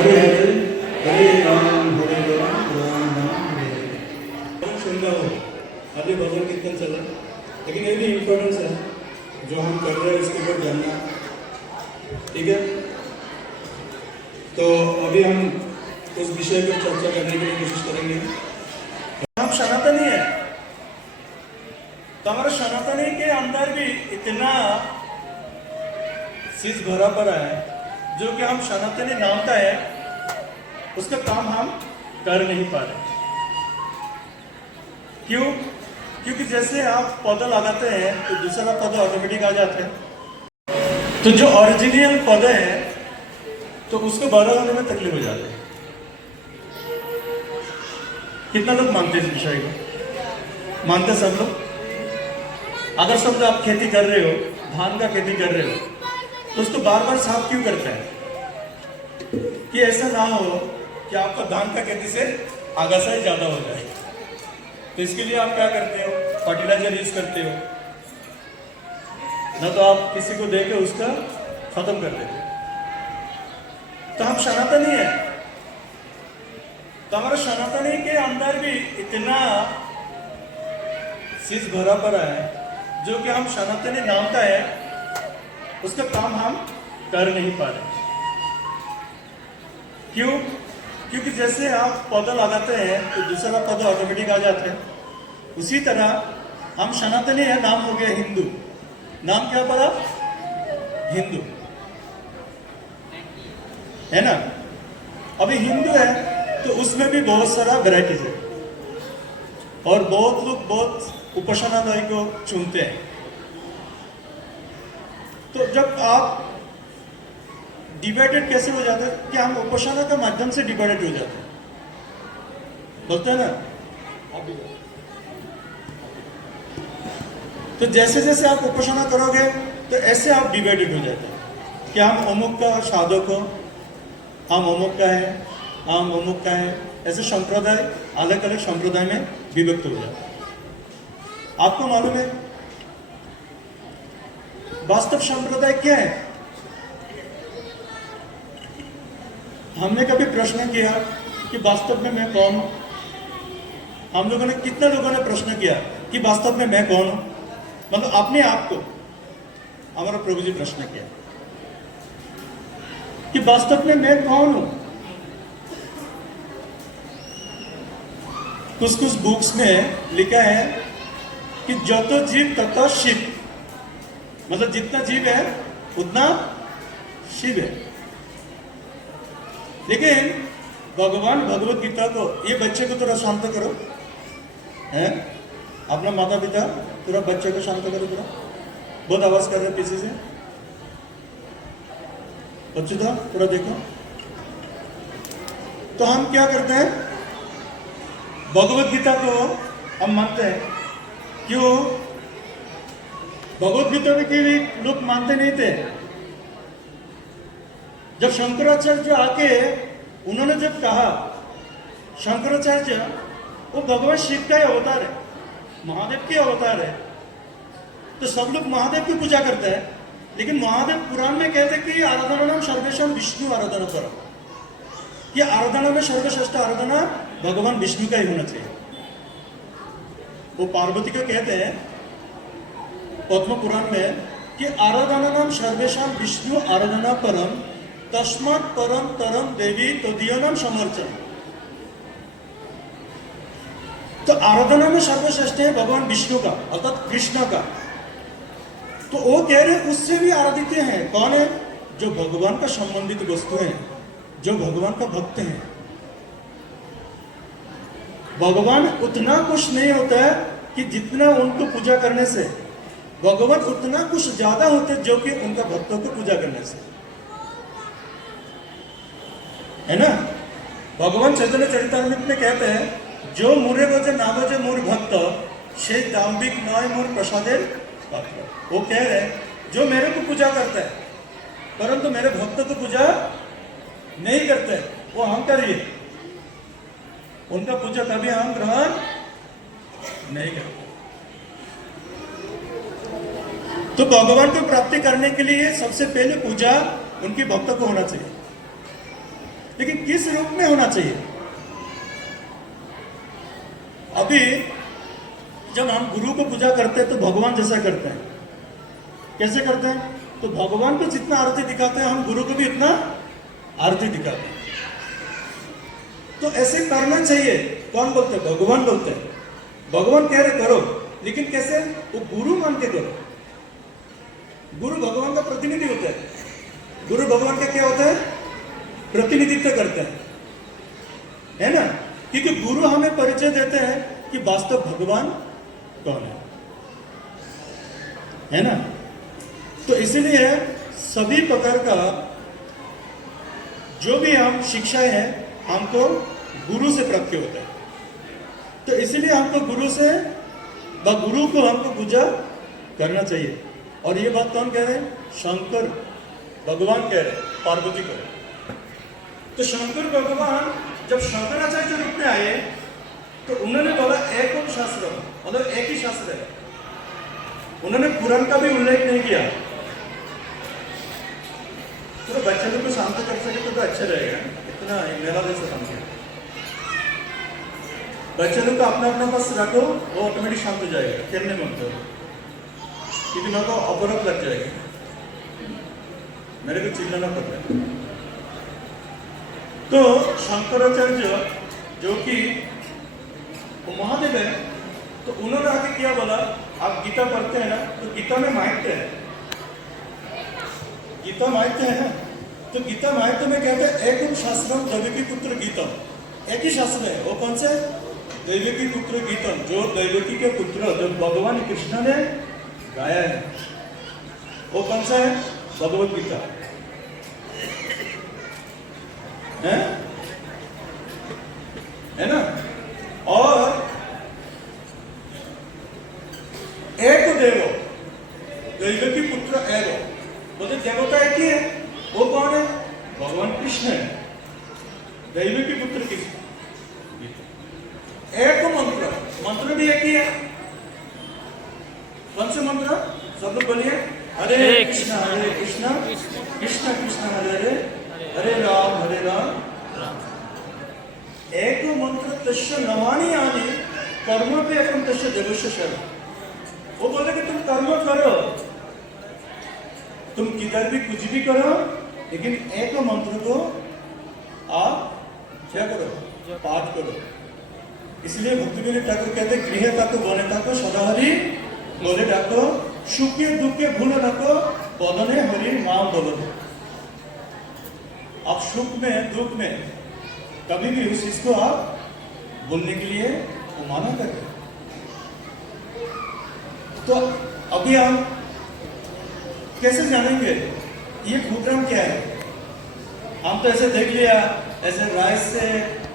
हरे हरे हरे राम राम राम हरे हरे। सुन रहा हो अभी भजन कीर्तन चल रहा है, लेकिन ये भी इम्पोर्टेंस है जो हम कर रहे हैं इसके ऊपर जानना। ठीक है, तो अभी हम उस विषय पर चर्चा करने की कोशिश करेंगे। हम सनातनी है, तो हमारे सनातनी के अंदर भी इतना चीज भरा पड़ा है जो कि हम सनातनी नाम का है, उसका काम हम कर नहीं पा रहे। क्यों? क्योंकि जैसे आप पौधा लगाते हैं तो दूसरा पौधा ऑटोमेटिक आ जाता है, तो जो ओरिजिनल पौधे हैं तो उसको बड़ा होने में तकलीफ हो जाती है। कितना लोग मानते हैं इस विषय को? मानते सब लोग? अगर समझो आप खेती कर रहे हो, धान का खेती कर रहे हो, तो उसको बार बार साफ क्यों करते हैं? कि ऐसा ना हो कि आपका धान का खेती से आगासा ही ज्यादा हो जाए। तो इसके लिए आप क्या करते हो? फर्टिलाइजर यूज करते हो ना, तो आप किसी को देके उसका खत्म कर देते हो। तो हम सनातनी है, तो हमारे सनातनी के अंदर भी इतना चीज भरा पड़ा है जो कि हम सनातनी नाम का है, उसका काम हम कर नहीं पा रहे। क्यों? क्योंकि जैसे आप पौधा लगाते हैं तो दूसरा पौधा ऑटोमेटिक आ जाता है, उसी तरह हम सनातनी है, नाम हो गया हिंदू। नाम क्या पड़ा? हिंदू है ना। अभी हिंदू है तो उसमें भी बहुत सारा वैरायटीज है, और बहुत लोग बहुत उपासनालय को चुनते हैं। तो जब आप डिवाइडेड कैसे हो जाते हैं कि हम उपासना के माध्यम से डिवाइडेड हो जाते हैं, बोलते हैं ना। तो जैसे जैसे आप उपासना करोगे तो ऐसे आप डिवाइडेड हो जाते हैं कि हम अमुक का साधक हो, हम अमुक का है, हम अमुक का है। ऐसे संप्रदाय अलग अलग संप्रदाय में विभक्त हो जाते हैं। आपको मालूम है वास्तव संप्रदाय क्या है? हमने कभी प्रश्न किया कि वास्तव में मैं कौन हूं? हम लोगों ने, कितने लोगों ने प्रश्न किया कि वास्तव में मैं कौन हूं? मतलब अपने आप को। हमारा प्रभु जी प्रश्न किया कि वास्तव में मैं कौन हूं? कुछ कुछ बुक्स में लिखा है कि जो तो जीव तथा शिव, मतलब जितना जीव है उतना शिव है। लेकिन भगवान भगवत गीता को, ये बच्चे को थोड़ा शांत करो, हैं? अपना माता पिता पूरा बच्चे को शांत करो, पूरा बहुत आवाज कर रहे पीछे से। बच्चे था पूरा देखो। तो हम क्या करते हैं? भगवत गीता को हम मानते हैं। क्यों? भगवत गीता में के लोग मानते नहीं थे। जब शंकराचार्य आके उन्होंने जब कहा, शंकराचार्य वो भगवान शिव का ही अवतार है, महादेव के अवतार है, तो सब लोग महादेव की पूजा करते हैं। लेकिन महादेव पुराण में कहते हैं कि आराधना नाम सर्वेशम विष्णु आराधना करो, कि आराधना में सर्वश्रेष्ठ आराधना भगवान विष्णु का ही होना चाहिए। वो पार्वती को कहते हैं पद्म पुराण में कि आराधना नाम सर्वेशम विष्णु आराधना परम तस्मात् परम तरम देवी तदीय नाम समर्चन। तो आराधना में सर्वश्रेष्ठ है भगवान विष्णु का, अर्थात कृष्ण का। तो वो कह रहे उससे भी आराधित हैं। कौन है? जो भगवान का संबंधित वस्तु है, जो भगवान का भक्त है। भगवान उतना खुश नहीं होता है कि जितना उनको पूजा करने से, भगवान उतना कुछ ज्यादा होते जो कि उनका भक्तों को पूजा करने से, है ना। भगवान चैतन्य चरितामृत में कहते हैं, जो मुरे बजे ना बजे मूर भक्त से दाम्भिक नय मूर प्रसादेर पात्र। वो कह रहे हैं जो मेरे को पूजा करता है परंतु मेरे भक्त को पूजा नहीं करते, वो अहंकारी है, उनका पूजा कभी हम ग्रहण नहीं करते। तो भगवान को प्राप्ति करने के लिए सबसे पहले पूजा उनके भक्त को होना चाहिए। लेकिन किस रूप में होना चाहिए? अभी जब हम गुरु को पूजा करते हैं तो भगवान जैसा करते हैं। कैसे करते हैं? तो भगवान को जितना आरती दिखाते हैं हम गुरु को भी इतना आरती दिखाते हैं। तो ऐसे करना चाहिए। कौन बोलते हैं? भगवान बोलते हैं। भगवान कह रहे करो, लेकिन कैसे? वो गुरु मान के करो। गुरु भगवान का प्रतिनिधि होता है। गुरु भगवान का क्या होता है? प्रतिनिधित्व करते हैं, है ना? क्योंकि गुरु हमें परिचय देते हैं कि वास्तव भगवान कौन है ना? तो इसीलिए सभी प्रकार का जो भी हम शिक्षाएं हैं हमको गुरु से प्राप्त होता है। तो इसीलिए हमको गुरु से व गुरु को हमको पूजा करना चाहिए। और ये बात कौन कह रहे हैं? शंकर भगवान कह रहे हैं पार्वती को। तो शंकर भगवान जब शंकराचार्य के रूप में आए तो उन्होंने बोला एक और शास्त्र, मतलब एक ही शास्त्र है। उन्होंने पुराण का भी उल्लेख नहीं किया। तो बच्चे लोग को शांत कर सके तो अच्छा रहेगा। इतना मेरा जैसा बन गया। बच्चे लोग को अपना अपना पास रखो, वो ऑटोमेटिक शांत हो जाएगा। खेलने में तो क्योंकि मैं तो अपराध लग जाएगा, मेरे को चिल्लाना पड़ता है। तो शंकराचार्य जो कि महादेव है, तो उन्होंने आगे क्या बोला? आप गीता पढ़ते हैं ना, तो गीता में माहित्य है। गीता माहित्य है ना, तो गीता माहित्य में कहते हैं एकम शास्त्रम दैवकी पुत्र गीतम। एक ही शास्त्र है। वो कौन से? दैवकी पुत्र गीतम, जो दैवकी के पुत्र जो भगवान कृष्ण ने गाया है, वो कौन सा है? भगवत गीता है ना? और एक देवो दैवकी पुत्र एगो, बोलते देवता एक ही है। वो कौन है? भगवान कृष्ण है। दैवकी पुत्र कृष्ण। एक मंत्र, मंत्र भी एक ही है। कौन से मंत्र? सब लोग बोलिए। हरे कृष्ण कृष्ण कृष्ण हरे हरे, हरे राम एक मंत्र तस्य नवानी आने कर्म पे एकम तस्य देवस्य शरण। वो बोले कि तुम कर्म करो, तुम किधर भी कुछ भी करो, लेकिन एक मंत्र को आप क्या करो? पाठ करो। इसलिए भक्ति ठाकुर कहते गृह ताको बने ताको सदाहरि बोले डाको, सुखे दुखे भूल रखो बदने हरि नाम बोलो। आप सुख में दुख में कभी भी उस चीज को आप बोलने के लिए माना करें। तो अभी हम कैसे जानेंगे ये प्रोग्राम क्या है? हम तो ऐसे देख लिया, ऐसे राइस से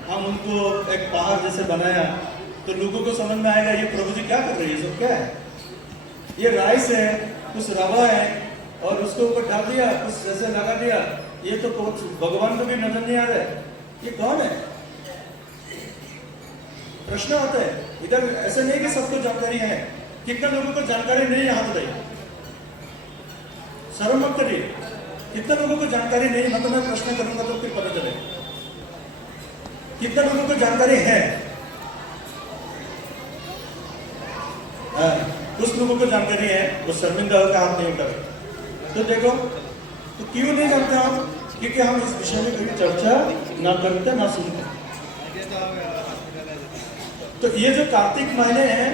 हम उनको एक पहाड़ जैसे बनाया, तो लोगों को समझ में आएगा ये प्रभु जी क्या कर रहे हैं, सब क्या है? ये राइस है, कुछ रवा है, और उसके ऊपर डाल दिया, कुछ ऐसे लगा दिया। ये तो कुछ भगवान को भी नजर नहीं आ रहा है, ये कौन है? प्रश्न आता है। इधर ऐसा नहीं कि सबको जानकारी है। कितना लोगों को जानकारी नहीं है? हाथ बताइए, शर्म मत करिए। कितना लोगों को जानकारी नहीं? मतलब मैं प्रश्न करूंगा तो फिर पता चले कितना लोगों को जानकारी है। कुछ लोगों को जानकारी है, वो शर्मिंदा होकर हाथ नहीं उठा। तो देखो, तो क्यों नहीं जानते आप? क्योंकि हम इस विषय में कभी चर्चा ना करते ना सुनते। तो ये जो कार्तिक महीने हैं,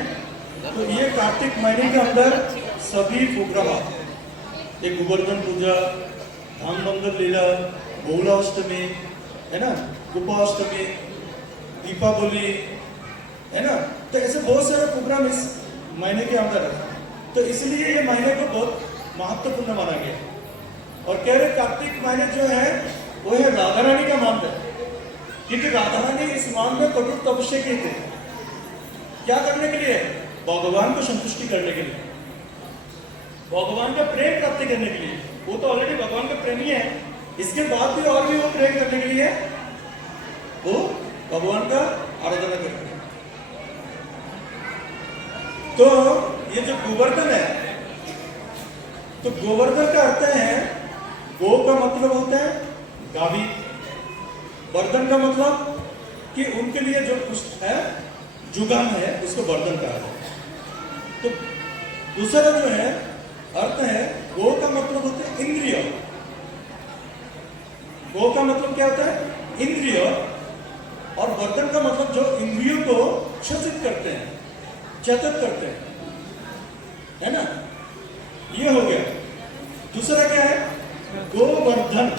तो ये कार्तिक महीने के अंदर सभी प्रोग्राम आते हैं। ये गोवर्धन पूजा, धामनंदन लीला, बहुलाष्टमी है ना, गोपाष्टमी, दीपावली है ना, तो ऐसे बहुत सारे प्रोग्राम इस महीने के अंदर है। तो इसलिए ये महीने को बहुत महत्वपूर्ण माना गया। और कह रहे कार्तिक महीने जो है वो है राधा रानी का माह है, क्योंकि राधा रानी इस माह में कठोर तपस्या किए थे। क्या करने के लिए? भगवान को संतुष्टि करने के लिए, भगवान का प्रेम प्राप्त करने के लिए। वो तो ऑलरेडी भगवान का प्रेमी है, इसके बाद भी और भी वो प्रेम करने के लिए वो भगवान का आराधना करते हैं। तो ये जो गोवर्धन है, तो गोवर्धन का अर्थ है, गो का मतलब होता है गावी, वर्धन का मतलब कि उनके लिए जो कुछ है जुगाम है उसको वर्धन कहा जाता है। तो दूसरा जो है अर्थ है गो का मतलब होता है इंद्रिय। गो का मतलब क्या होता है इंद्रिय, और वर्धन का मतलब जो इंद्रियों को शासित करते हैं, चेतन करते हैं, है ना। ये हो गया। दूसरा क्या है गोवर्धन।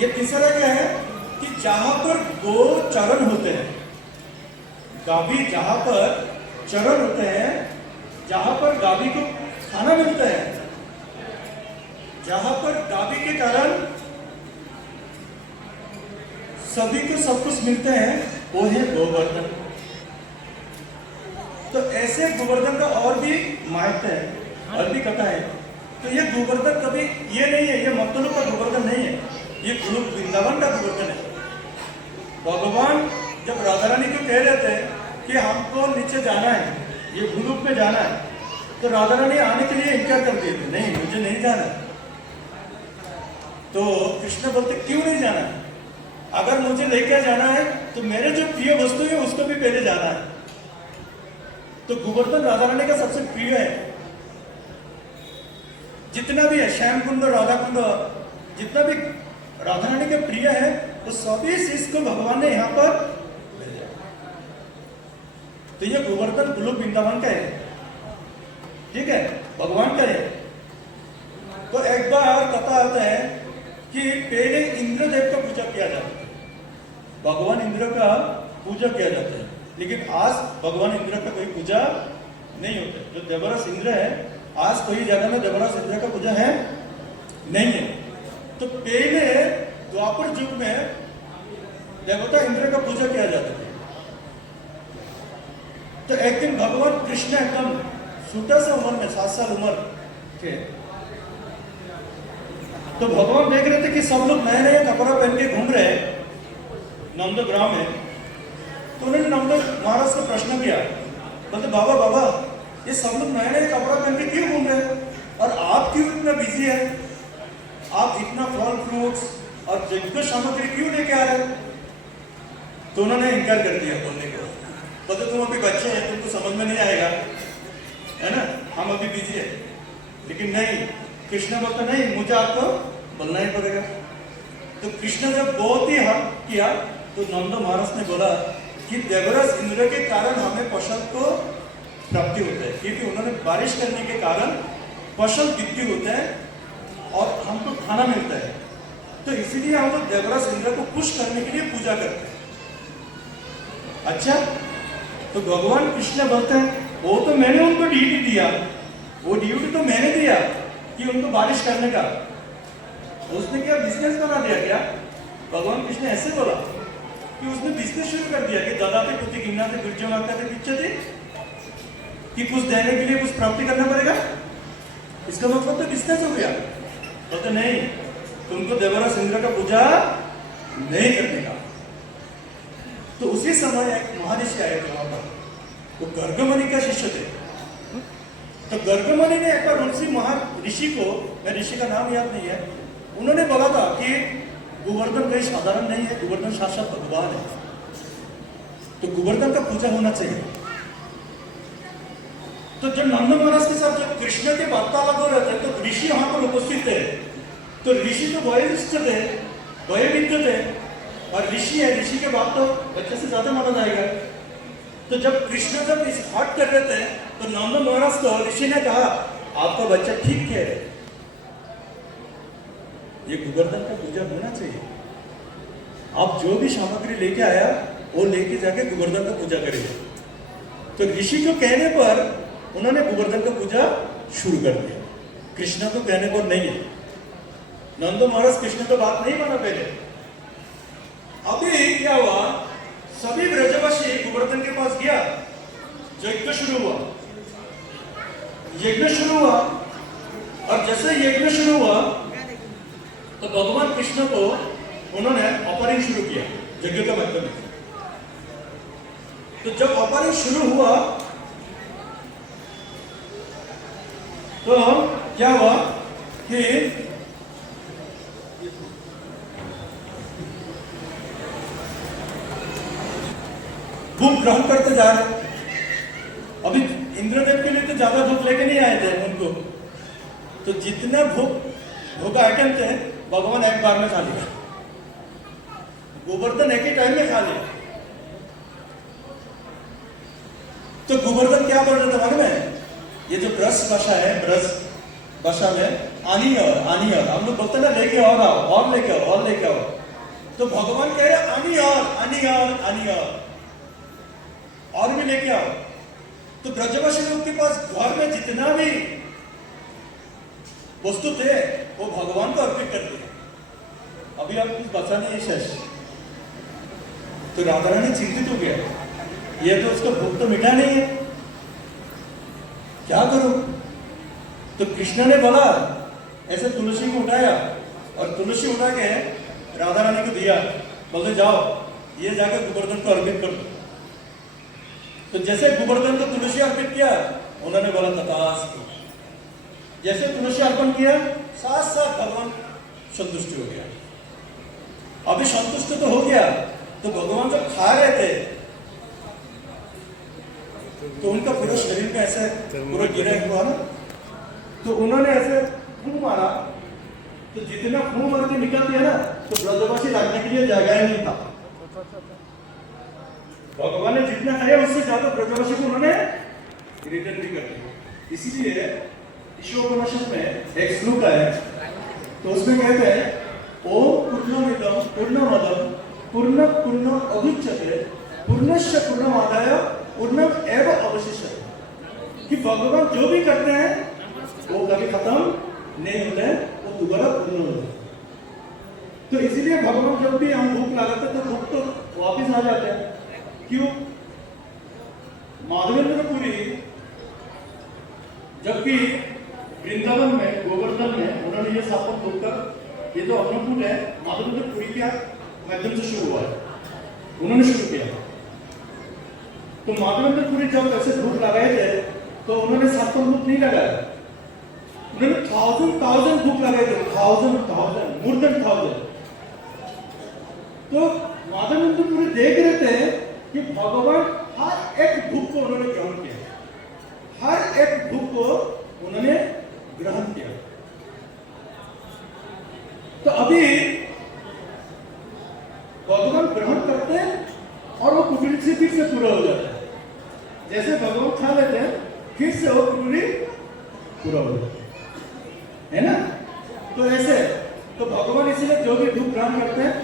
ये तीसरा क्या है कि जहां पर गो चरण होते हैं, गाभी जहां पर चरण होते हैं, जहां पर गाभी को खाना मिलता है, जहां पर गाभी के कारण सभी को सब कुछ मिलते हैं, वो है गोवर्धन। तो ऐसे गोवर्धन का और भी महत्व है, और भी कथा है। तो ये गोवर्धन कभी ये नहीं है, ये मतलू का गोवर्धन नहीं है, ये गुरु वृंदावन का गोवर्धन है। भगवान जब राधा रानी को कह रहे थे कि हमको नीचे जाना है, ये भूलोक पे जाना है, तो राधा रानी आने के लिए इनकार कर दिए थे, नहीं मुझे नहीं जाना। तो कृष्ण बोलते क्यों नहीं जाना है? अगर मुझे लेकर जाना है तो मेरे जो प्रिय वस्तु है उसको भी पहले जाना है। तो गोवर्धन राधा रानी का सबसे प्रिय है। जितना भी है श्याम कुंड, राधा कुंड, जितना भी राधा रानी के प्रिय है, तो सभी चीज को भगवान ने यहाँ पर भेजा। तो ये गोवर्धन गोलोक वृंदावन का है, ठीक है, भगवान का है। तो एक बार कथा आता है कि पहले इंद्रदेव का पूजा किया जाता है, भगवान इंद्र का पूजा किया जाता है। लेकिन आज भगवान इंद्र का कोई पूजा नहीं होता। जो देवरस इंद्र है, आज कोई जगह में देवरस इंद्र का पूजा है नहीं है। तो पहले द्वापर युग में देवता इंद्र का पूजा किया जाता था। तो एक दिन भगवान कृष्ण एकदम छोटा सा उम्र में 7 साल उम्र थे। तो भगवान देख रहे थे कि सब लोग नए नए कपड़ा पहन के घूम रहे हैं नंदग्राम में। तो उन्होंने नंद महाराज को प्रश्न किया, बोलते बाबा बाबा ये सब लोग नए नए कपड़ा पहन के क्यों घूम रहे हैं और आप क्यों इतना बिजी है? आप इतना फल फ्रूट्स और यज्ञ सामग्री क्यों लेके आ रहे हैं? तो उन्होंने इनकार कर दिया बोलने को, बोलते तुम अभी बच्चे हैं, तुमको समझ में नहीं आएगा, है ना, हम अभी बिजी है। लेकिन नहीं, कृष्ण बोलता नहीं, मुझे आपको बोलना ही पड़ेगा। तो कृष्ण जब बहुत ही हक किया तो नंद महाराज ने बोला कि देवराज इंद्र के कारण हमें फसल को प्राप्ति होता है, क्योंकि उन्होंने बारिश करने के कारण फसल वृद्धि होता है और हमको खाना मिलता है। तो इसीलिए हम लोग देवराज इंद्र को खुश करने के लिए पूजा करते हैं। अच्छा, तो भगवान कृष्ण बोलते हैं वो तो मैंने उनको ड्यूटी दिया, वो ड्यूटी तो मैंने दिया कि उनको बारिश करने का। उसने क्या बिजनेस बना दिया क्या? भगवान कृष्ण ऐसे बोला कि उसने बिजनेस शुरू कर दिया कि ददाते कुछ गिनाते गुर्जो मांगते थे पीछे थे कि कुछ देने के लिए कुछ प्राप्ति करना पड़ेगा। इसका मतलब तो बिजनेस हो गया। बोलते नहीं, तुमको देवराज इंद्र का पूजा नहीं करने का। तो उसी समय एक महर्षि आए थे वहां पर, वो गर्गमणि का शिष्य थे। तो गर्गमणि ने एक बार उनसे ऋषि को, मैं ऋषि का नाम याद नहीं है, उन्होंने बोला था कि गोवर्धन कोई साधारण नहीं है, गोवर्धन साक्षात भगवान है, तो गोवर्धन का पूजा होना चाहिए। तो जब नंद महाराज के साथ जब कृष्ण के वार्तालाप हो रहे थे तो ऋषि वहां पर उपस्थित थे। तो ऋषि तो वयोनिष्ठ थे, वयोवृद्ध थे, और ऋषि है, ऋषि के बात तो बच्चे से ज्यादा माना जाएगा। तो जब कृष्ण जब इस हट कर रहे थे तो नंद महाराज को ऋषि ने कहा आपका बच्चा ठीक है, ये गोवर्धन का पूजा होना चाहिए। आप जो भी सामग्री लेके आया वो लेके जाके गोवर्धन का पूजा करेंगे। तो ऋषि को कहने पर उन्होंने गोवर्धन का पूजा शुरू कर दिया। कृष्ण को कहने पर नहीं है। नंद महाराज कृष्ण तो बात नहीं माना पहले। अभी क्या हुआ, सभी ब्रजवासी गोवर्धन के पास गया, यज्ञ शुरू हुआ। यज्ञ शुरू हुआ और जैसे यज्ञ शुरू हुआ तो भगवान कृष्ण को उन्होंने ऑफरिंग शुरू किया यज्ञ का मतलब में। तो जब ऑफरिंग शुरू हुआ तो क्या हुआ कि भूख ग्रहण करते जा रहे। अभी इंद्रदेव के लिए तो ज्यादा भूख लेके नहीं आए थे उनको, तो जितना भूख आइटम थे भगवान एक बार में खा लिया। गोवर्धन एक ही टाइम में खा लिया। तो गोवर्धन क्या बोल रहे थे मालूम है? ये जो ब्रज भाषा है, ब्रज भाषा में आनी और हम लोग बोलते ना लेके और आओ, और लेके आओ, और लेके आओ। तो भगवान कह रहे आनी और भी लेके आओ। तो ब्रजवासी लोग के पास घर में जितना भी वस्तु थे वो भगवान को अर्पित कर दिए। अभी आप कुछ बचा नहीं है शेष। तो राधा रानी चिंतित हो गया, ये तो उसका भूख तो मिटा नहीं है, क्या करूं? तो कृष्ण ने बोला, ऐसे तुलसी को उठाया और तुलसी उठा के राधा रानी को दिया। बोलते जाओ ये जाकर गोवर्धन को अर्पित कर दो। तो जैसे गोवर्धन को तुलसी अर्पित किया, उन्होंने बोला तथास्तु। जैसे तुलसी अर्पण किया, साथ साथ भगवान संतुष्ट हो गया। अभी संतुष्ट तो हो गया, तो भगवान जब खा रहे थे तो उनका पूरा शरीर में ऐसे पूरा गिरा हुआ ना, तो उन्होंने ऐसे फूंक मारा। तो जितना फूंक मार के निकलती है ना, तो ब्रजवासी रखने के लिए जगह ही नहीं था। भगवान ने जितना खाया उससे ज्यादा ब्रजवासी को उन्होंने रिटर्न भी कर दिया। इसीलिए ईशोपनिषद में एक श्लोक है, तो उसमें कहते हैं ओम पूर्णमिदं पूर्णमदं पूर्ण अधुच्यते पूर्णस्य पूर्णमादाय पूर्णम एव अवशिष्यते। कि भगवान जो भी करते हैं वो कभी खत्म नहीं होते, वो दोबारा पूर्ण होते। तो इसीलिए भगवान जब भी हम भूख लगाते तो भूख तो वापिस आ जाते हैं। क्यों? माधवेंद्रपुरी जबकि वृंदावन में गोवर्धन में उन्होंने ये स्थापन होकर, ये तो अन्नकूट है, माधवेंद्रपुरी के माध्यम से शुरू हुआ है, उन्होंने शुरू किया। तो माधवेंद्रपुरी जब ऐसे भूख लगाए थे तो उन्होंने 700 भूख नहीं लगाया, उन्होंने 1000 भूख लगाए थे, 1000 मोर देन 1000। तो माधवेंद्रपुरी देख रहे थे कि भगवान हर एक भूख को उन्होंने ग्रहण किया, हर एक भूख को उन्होंने ग्रहण किया। तो अभी भगवान ग्रहण करते हैं और वो कुटुरी से फिर से पूरा हो जाता है। जैसे भगवान खा लेते हैं फिर से वो कुटुरी पूरा हो जाता है ना। तो ऐसे तो भगवान इसलिए जो भी भूख ग्रहण करते हैं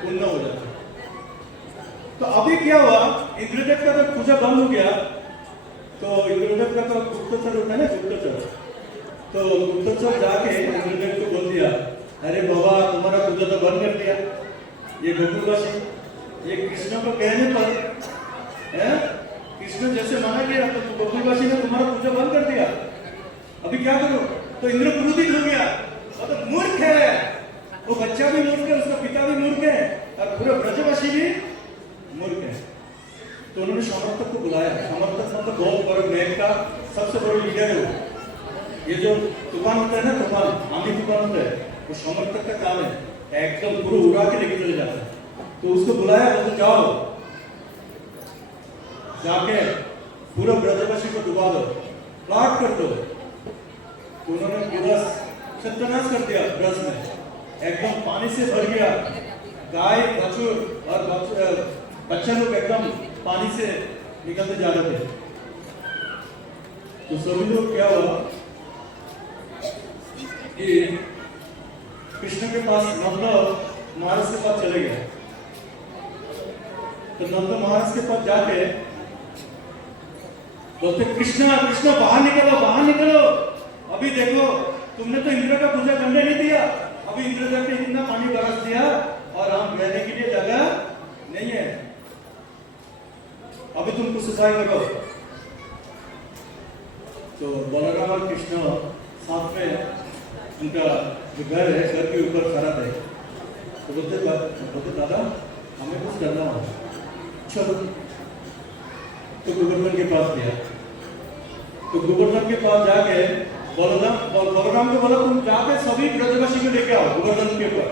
पूर्ण हो जाता है। तो अभी क्या हुआ, इंद्रदेव का जब पूजा बंद हो गया, तो इंद्रदेव का तो गुप्तचर होता है ना, गुप्तचर। तो गुप्तचर जाके इंद्रदेव को बोल दिया, अरे बाबा तुम्हारा पूजा तो बंद कर दिया, ये गोकुलवासी, ये कृष्ण को कहने पर है, कृष्ण जैसे मना किया तो गोकुलवासी ने तुम्हारा पूजा बंद कर दिया, अभी क्या करो? तो इंद्र क्रोधित हो गया, वो तो मूर्ख है, वो बच्चा भी मूर्ख है, उसका पिता भी मूर्ख है और पूरे ब्रजवासी भी मूर्ख है। तो उन्होंने समर्थक को बुलाया। समर्थक मतलब बहुत बड़े बैंक का सबसे बड़ा लीडर है वो। ये जो तूफान होता है ना, तूफान आंधी तूफान होता है, वो समर्थक का काम है, एकदम पूरा उड़ा के लेके चले जाता है। तो उसको बुलाया, तो जाओ जाके पूरा ब्रजवासी को डुबा दो, प्लाट कर दो। तो उन्होंने पूरा सत्यानाश कर दिया, ब्रज में एकदम पानी से भर गया। गाय बछुर और बच्चा लोग एकदम पानी से निकलते जा रहे थे। तो सभी लोग क्या हुआ कि कृष्ण के पास नंद महाराज के पास चले गए। तो नंद महाराज के पास जाके बोलते, कृष्ण कृष्ण बाहर निकलो, बाहर निकलो, अभी देखो तुमने तो इंद्र का पूजा करने नहीं दिया, अभी इंद्रदेव ने इतना पानी बरस दिया और हम रहने के लिए जगह नहीं है, अभी तुमको सफाई करो। तो बलराम और कृष्ण साथ में उनका जो घर है, घर के ऊपर खड़ा थे। तो बोलते दादा हमें कुछ करना हो, चलो। तो गोवर्धन के पास गया। तो गोवर्धन के पास जाके बलराम को बोला, तुम जाके सभी ब्रजवासी को लेके आओ गोवर्धन के ऊपर,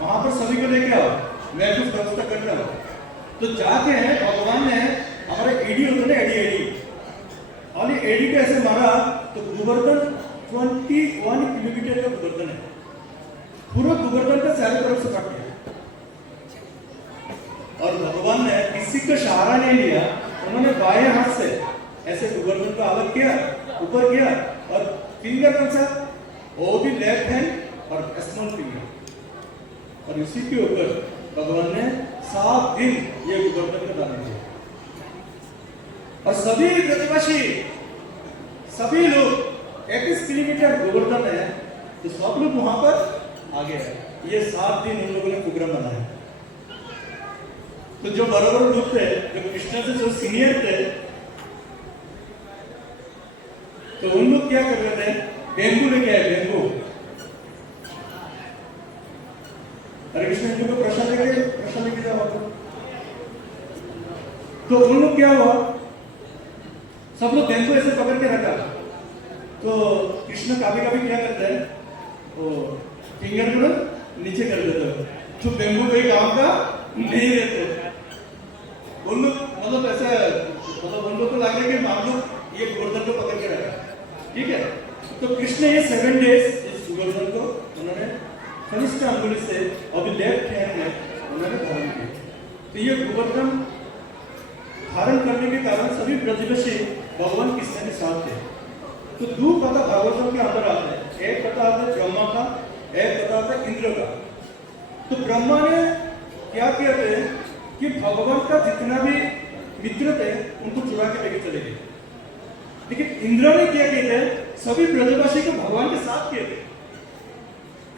वहां पर सभी को लेके आओ, मैं कुछ व्यवस्था करता हूं। तो जाके भगवान ने हमारे एडी होते ना एडी एडी और ये एडी को ऐसे मारा तो गोवर्धन 21 किलोमीटर का गोवर्धन है, पूरा गोवर्धन का चारों तरफ से काट दिया। और भगवान ने किसी का सहारा नहीं लिया, उन्होंने बाएं हाथ से ऐसे गोवर्धन को अलग किया, ऊपर किया, और फिंगर कौन सा, वो भी लेफ्ट हैंड और स्मॉल फिंगर, और इसी के ऊपर भगवान ने 7 दिन ये गोवर्धन का दान दिया। और सभी ब्रजवासी, सभी लोग 21 किलोमीटर गोवर्धन है, तो सब लोग वहां पर आ गए। ये 7 दिन उन लोगों ने प्रोग्राम बनाया। तो जो बराबर लोग थे, जो कृष्ण से जो सीनियर थे, तो उन लोग क्या कर रहे थे, बेम्बू लेके आए, बेम्बू। अरे कृष्ण जी को प्रसाद लेके जाओ। तो उन लोग क्या हुआ, सब लोग बेम्बू ऐसे पकड़ के रखा। तो कृष्ण कभी कभी क्या करते हैं, वो फिंगर को नीचे कर देते, तो बेम्बू कोई काम का नहीं रहते। उन लोग मतलब ऐसे, मतलब उन लोग को लग रहा है कि मान लो ये गोवर्धन को पकड़ के रखा, ठीक है। तो कृष्ण ये 7 डेज इस गोवर्धन को उन्होंने कनिष्ठ अंगुली से अभी लेफ्ट हैंड में उन्होंने धारण किया। तो ये गोवर्धन धारण करने के कारण सभी ब्रजवासी भगवान कृष्ण के साथ थे। तो 2 कथा भागवतम के अंदर आते हैं, एक कथा आता है ब्रह्मा का, एक कथा आता है इंद्र का। तो ब्रह्मा ने क्या किया थे कि भगवान का जितना भी मित्र थे उनको चुरा के लेके चले गए, लेकिन इंद्र ने क्या किए थे, सभी ब्रजवासी को भगवान के साथ किए थे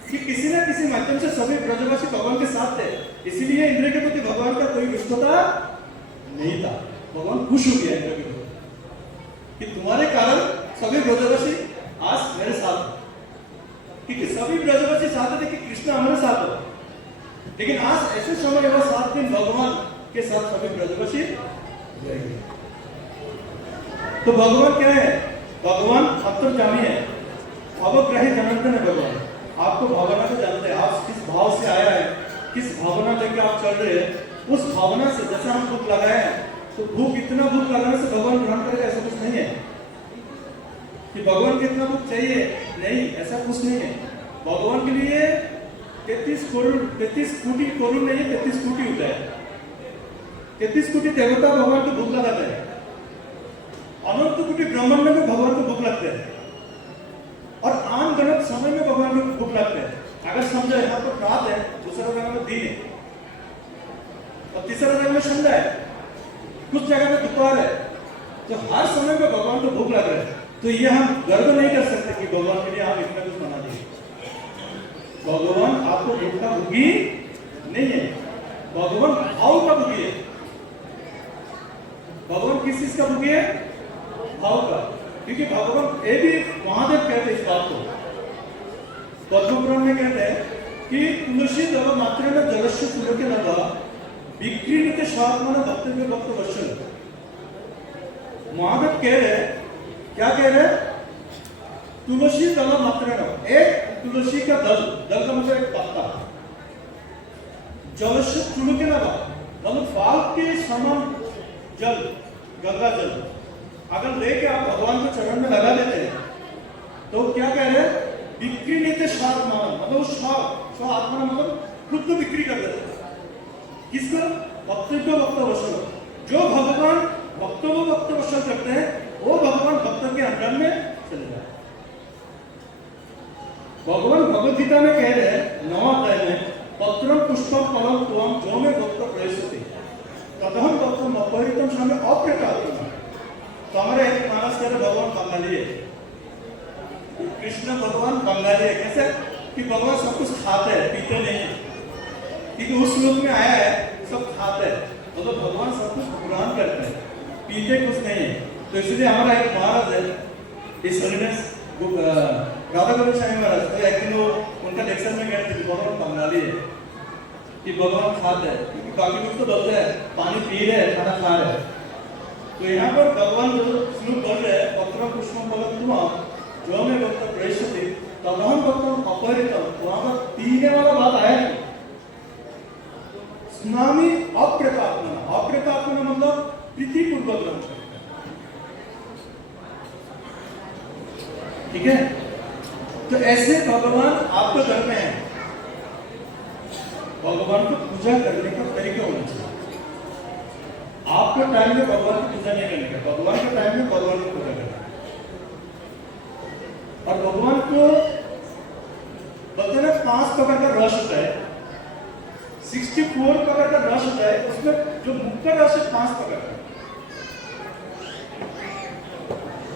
कि किसी न किसी माध्यम से सभी ब्रजवासी भगवान के साथ थे। इसीलिए इंद्र के प्रति भगवान का कोई रुष्टता नहीं था। भगवान खुश हो गया इंद्र के प्रति कि तुम्हारे कारण सभी ब्रजवासी आज मेरे साथ, क्योंकि सभी ब्रजवासी चाहते थे कि कृष्ण हमारे साथ हो। लेकिन आज ऐसे समय वह 7 दिन भगवान के साथ सभी ब्रजवासी रहेंगे। तो भगवान क्या है, भगवान अंतर्यामी है, अवग्रही जनार्दन है। भगवान आपको भावना को जानते हैं, आप किस भाव से आया है, किस भावना लेकर आप चल रहे हैं, उस भावना से। जैसे हम भूख लगाए हैं, तो भूख, इतना भूख लगाने से भगवान ग्रहण करेगा, ऐसा कुछ नहीं है कि भगवान को इतना भूख चाहिए, नहीं, ऐसा कुछ नहीं है। भगवान के लिए 33 कोटि करोड़ नहीं है, 33 कोटि होता है। 33 कोटि देवता भगवान को भूख लगाते हैं, अनंत कोटि ब्रह्मांड में भगवान को भूख लगते हैं, और आम गणत समय में भगवान को भूख लगते हैं। अगर समझो यहाँ पर रात है, दूसरा जगह में दिन है, और तीसरा जगह में संध्या है, कुछ जगह में दोपहर है, तो हर समय में भगवान को भूख लग रहा है। तो ये हम गर्व नहीं कर सकते कि भगवान के लिए हम इतना कुछ बना दिए। भगवान आपको भूख का भूखी नहीं है, भगवान भाव का भूखी है। भगवान किस चीज का भूखी है, भाव का। क्योंकि भगवान ये भी महादेव कहते हैं इस बात को, पद्म पुराण में कहते हैं कि तुलसी दल मात्र में जलस्य सुलके लगा विक्रीणित स्वात्मन भक्तव्य भक्त वर्षन। महादेव कह रहे, क्या कह रहे, तुलसी दल मात्र में, एक तुलसी का दल, दल का मतलब एक पत्ता, जल से चुड़के लगा, मतलब फाल के समान जल, गंगा जल अगर लेके आप भगवान को चरण में लगा देते हैं, तो क्या कह रहे हैं, बिक्री नहीं स्वात्मा, मतलब स्व आत्मा मतलब खुद को बिक्री कर देते हैं। किसको, भक्तों भक्त वशल। जो भगवान भक्तों को भक्त वशल करते हैं, वो भगवान भक्तों के अंडर में चले जाए। भगवान भगवद गीता में कह रहे हैं 9वां अध्याय में, पत्रम पुष्पम फलम त्वम जो में भक्त प्रयसते तदहम भक्तम अपहरितम सामने अप्रकाशितम। तो हमारे एक मानस कह रहे भगवान बंगाली है, कृष्ण भगवान बंगाली है। कैसे कि भगवान सब कुछ खाते हैं, पीते नहीं है, क्योंकि उस लोक में आया है सब खाते हैं, मतलब भगवान सब कुछ ग्रहण करते हैं, पीते कुछ नहीं है। तो इसलिए हमारा एक महाराज है इस हरिनेस राधा गोविंद स्वामी महाराज, तो एक दिन वो उनका लेक्चर में कहते थे भगवान बंगाली है कि भगवान खाते हैं, क्योंकि बाकी लोग तो बोलते हैं पानी पी रहे हैं, खाना खा रहे हैं। तो यहाँ पर भगवान जो श्लोक बोल रहे हैं, पत्र पुष्पम फलम त्वम जो में भक्त प्रयसते तदहम भक्तम अपहरितम, वहां पर पीने वाला बात आया नहीं, स्नामी अप्रतात्मना, अप्रतात्मना मतलब प्रीतिपूर्वक ग्रहण करें। ठीक है, तो ऐसे भगवान आपके घर में है, भगवान को पूजा करने का तरीका होना चाहिए। आपके टाइम में भगवान की पूजा नहीं करने का, भगवान के टाइम में भगवान की पूजा करना। और भगवान को बोलते हैं 5 प्रकार का रस होता है, 64 प्रकार का रस होता है, उसमें जो मुख्य रस है 5 प्रकार का,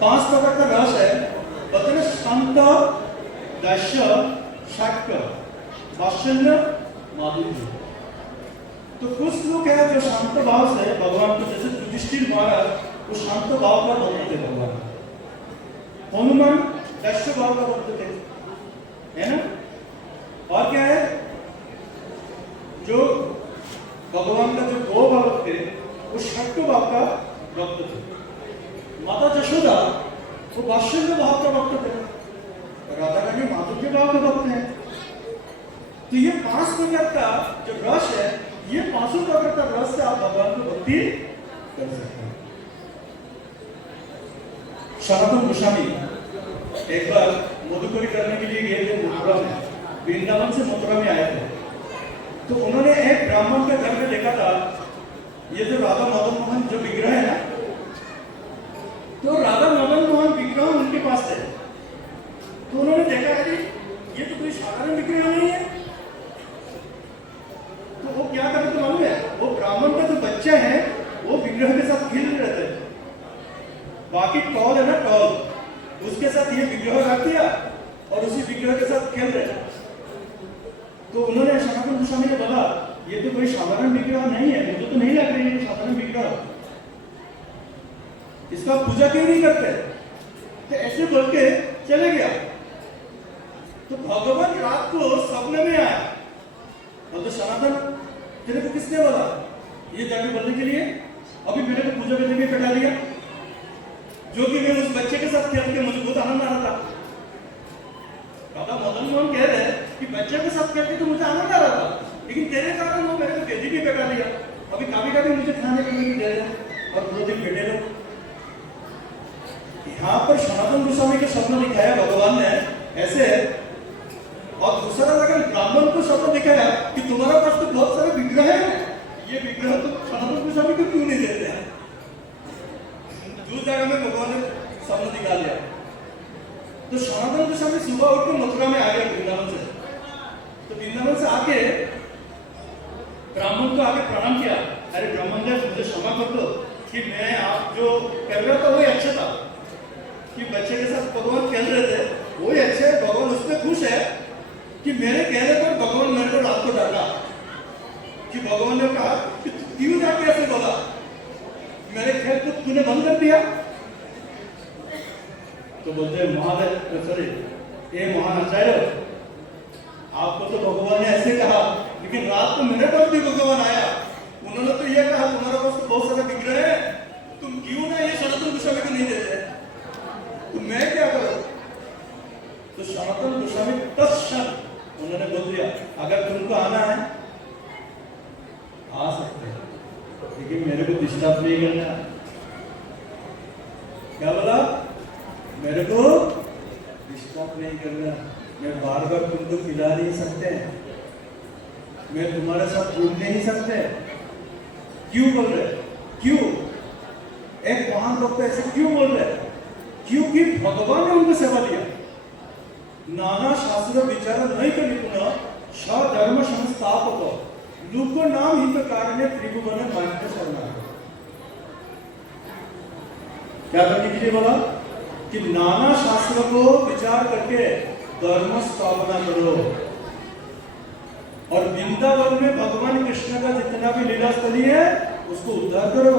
5 प्रकार का रस है। बोलते हैं शांत, दास्य, शाक्य, वात्सल्य, माधुर्य। तो कुछ लोग हैं जो शांत भाव से भगवान को, जैसे युधिष्ठिर महाराज, वो शांत भाव का भक्त थे भगवान। हनुमान दास्य भाव का भक्त थे, है ना। और क्या है, जो भगवान का जो 2 भक्त थे वो शक्ति भाव का भक्त थे। माता जशोदा वो वात्सल्य भाव का भक्त थे, राधा रानी माधुर्य भाव का भक्त है। तो ये 5 प्रकार का जो रस है, ये 5 प्रकार का रस से आप भगवान को भक्ति कर सकते हैं। सनातन गोस्वामी एक बार मधुकरी करने के लिए गए थे मथुरा में, वृंदावन से मथुरा में आए थे। तो उन्होंने एक ब्राह्मण के घर में देखा था ये जो राधा मदन मोहन जो विग्रह है ना, तो राधा मदन मोहन विग्रह उनके पास थे। तो उन्होंने देखा कि ये तो कोई साधारण विग्रह नहीं है। तो वो क्या करते थे मालूम है, वो ब्राह्मण का जो बच्चे हैं वो विग्रह के साथ खेल रहे थे। बाकी टॉल है ना, टॉल, उसके साथ ये विग्रह रख दिया और उसी विग्रह के साथ खेल रहे। तो उन्होंने सनातन गोस्वामी ने बोला ये तो कोई साधारण विग्रह नहीं है, मुझे तो नहीं लग रही है साधारण विग्रह, इसका पूजा क्यों नहीं करते। तो ऐसे बोल के चले गया। तो भगवान रात को सपने में आया और तो सनातन तेरे को किसने बोला ये जाके बोलने के लिए, अभी मेरे को पूजा करने में बैठा दिया, जो कि मैं उस बच्चे के साथ खेल के मुझे बहुत आनंद आ रहा था। राधा मदन मोहन कह रहे कि बच्चे के साथ खेल के तो मुझे आनंद आ रहा था, लेकिन तेरे कारण वो मेरे को बेदी भी बैठा दिया, अभी कभी कभी मुझे खाने के लिए दे रहे और 2 दिन बैठे रहो। यहाँ पर सनातन गोस्वामी के स्वप्न दिखाया भगवान ने ऐसे, और दूसरा लगा ब्राह्मण को स्वप्न दिखाया कि तुम्हारा पास तो बहुत सारे विग्रह है, ये विग्रह तो सनातन गोस्वामी को क्यों नहीं देते हैं। दूसरी जगह में भगवान ने स्वप्न दिखा दिया। तो सनातन गोस्वामी सुबह उठ कर मथुरा में आ गए वृंदावन से। तो वृंदावन से आके ब्राह्मण को आगे प्रणाम किया, अरे ब्राह्मण जी मुझे क्षमा कर दो कि मैं आप जो कर रहा था वही अच्छा था, कि बच्चे के साथ भगवान खेल रहे थे वही अच्छे है, भगवान उसमें खुश है कि मेरे कहने पर भगवान मेरे को रात को डांटा, कि भगवान ने कहा कि क्यों जाके ऐसे बोला, मेरे खेल को तूने बंद कर दिया। तो बोलते महादेव सॉरी ये महान आचार्य, आपको तो भगवान ने ऐसे कहा, लेकिन रात को मेरे पास भी भगवान आया, उन्होंने तो ये कहा तुम्हारे पास तो बहुत सारा विग्रह है, तुम क्यों ना ये सनातन गोस्वामी को नहीं देते, तो मैं क्या करूं। तो सनातन गोस्वामी तत्क्षण उन्होंने बोल दिया अगर तुमको आना है आ सकते हैं, लेकिन मेरे को डिस्टर्ब नहीं करना। क्या बोला, मेरे को डिस्टर्ब नहीं करना, मैं बार बार तुमको खिला नहीं सकते, मैं तुम्हारे साथ घूम नहीं सकते। क्यों बोल रहे, क्यों एक महान लोग ऐसे क्यों बोल रहे, क्योंकि भगवान ने उनको सेवा दिया। नाना शास्त्र विचार नहीं कर निपुण सधर्म संस्थापक लोको नाम हित कारण त्रिभुवन मान्य शरणा। क्या करने के लिए बोला कि नाना शास्त्रों को विचार करके धर्म स्थापना करो, और वृंदावन में भगवान कृष्ण का जितना भी लीला स्थली है उसको उद्धार करो।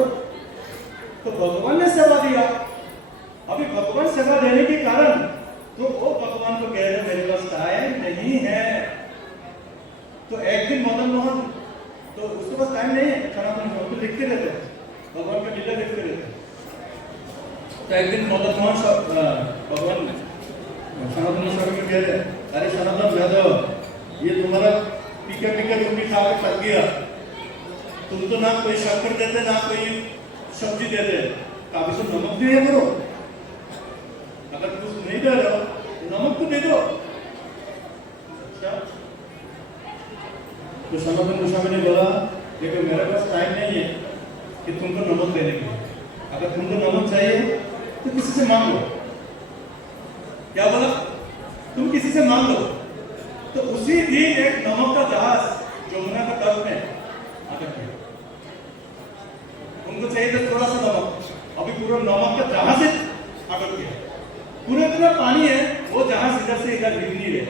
तो भगवान ने सेवा दिया, अभी भगवान सेवा देने के कारण तो वो भगवान को कह रहे मेरे पास टाइम नहीं है। तो एक दिन मदन मोहन, तो उसके पास टाइम नहीं है, सनातन मोहन तो लिखते रहते, भगवान का लीला लिखते रहते। तो एक दिन मदन मोहन भगवान सनातन स्वामी को कह रहे अरे सनातन यादव ये तुम्हारा पीके पीके रोटी खा के थक गया, तुम तो ना कोई शक्कर देते ना कोई सब्जी देते, कभी तो नमक दिया करो। अगर कुछ नहीं दे रहे हो नमक तो दे दो। अच्छा, तो सनातन गोस्वामी ने बोला देखो मेरे पास टाइम नहीं है कि तुमको नमक देने के लिए, अगर तुमको नमक चाहिए तो किसी से मांग लो। क्या बोला? तुम किसी से मांग लो। तो उसी दिन एक नमक का जहाज यमुना का तट में अटक गया। उनको चाहिए था थोड़ा सा नमक, अभी पूरा नमक का जहाज अटक गया। पूरे पूरा पानी है, वो जहाज इधर से इधर हिल नहीं रहे।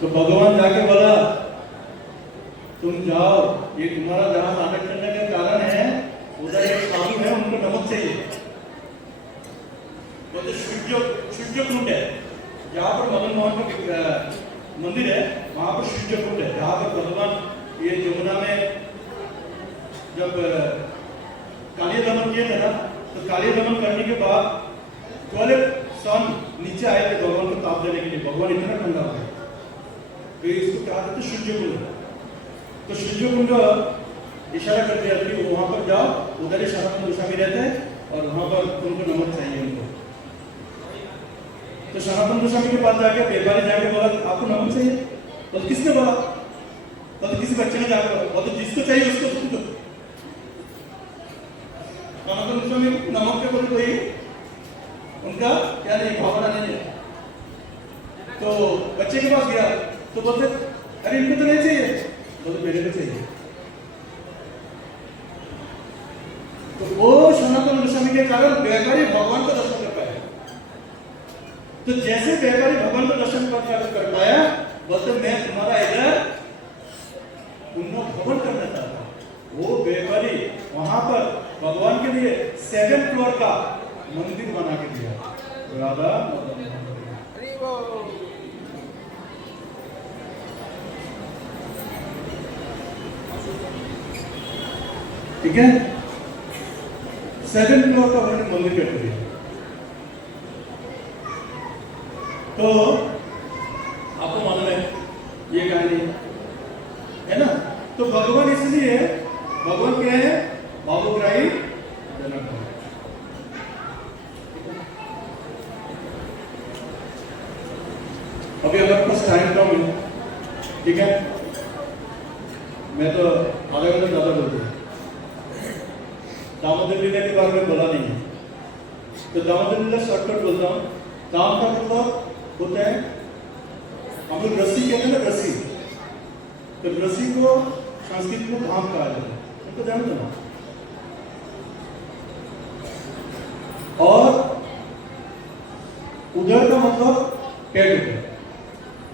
तो भगवान जाके बोला तुम जाओ, ये तुम्हारा जहाज अटक करने का कारण है, उधर एक साधु है उनको नमक चाहिए। वो तो सूर्य कुंड है, जहाँ पर मदन मोहन का मंदिर है, वहां पर सूर्य कुंड है, जहाँ पर भगवान ये यमुना में जब कालिया दमन किए थे ना, तो कालिया दमन करने के बाद 12 सन नीचे आए थे भगवान को ताप देने के लिए। भगवान इतना ठंडा हो गया, तो इसको क्या कहते हैं? सूर्य कुंड। तो सूर्य कुंड इशारा कर दिया कि वहां पर जाओ, उधर ही सनातन गोस्वामी रहते हैं और वहां पर तुमको नमक चाहिए उनको। तो सनातन गोस्वामी के पास जाके व्यापारी जाके बोला आपको नमक चाहिए? तो किसने बोला? तो किसी बच्चे ने जाकर बोला, तो जिसको चाहिए उसको दो। सनातन गोस्वामी नमक के बोले कोई उनका क्या नहीं, भावना नहीं है। तो बच्चे के पास गया तो बोलते अरे इनको तो नहीं चाहिए, बोले मेरे को चाहिए। तो वो सनातन गोस्वामी के कारण व्यापारी भगवान को दर्शन कर पाया। तो जैसे व्यापारी भगवान को दर्शन कर पाया, बोलते मैं तुम्हारा इधर पुण्य भवन करना चाहता हूं। वो व्यापारी वहां पर भगवान के लिए 7 फ्लोर का मंदिर बना के दिया। राधा ठीक है, 7 फ्लोर का उन्होंने मंदिर कर दिया। तो आपको मालूम है ये कहानी है ना। तो भगवान इसलिए भगवान क्या है? भावग्राही जनक है। अभी अगर कुछ टाइम कम है, ठीक है, मैं तो आधे घंटे ज्यादा बोलता हूँ। दामोदर लीला के बारे में बोला नहीं है, तो दामोदर लीला शॉर्टकट बोलता हूँ। दाम का मतलब होता है, हम लोग रस्सी कहते हैं ना, रस्सी। तो रस्सी को संस्कृत में धाम कहा जाता है, उनको जानते हो। और उधर का मतलब पेट उधर,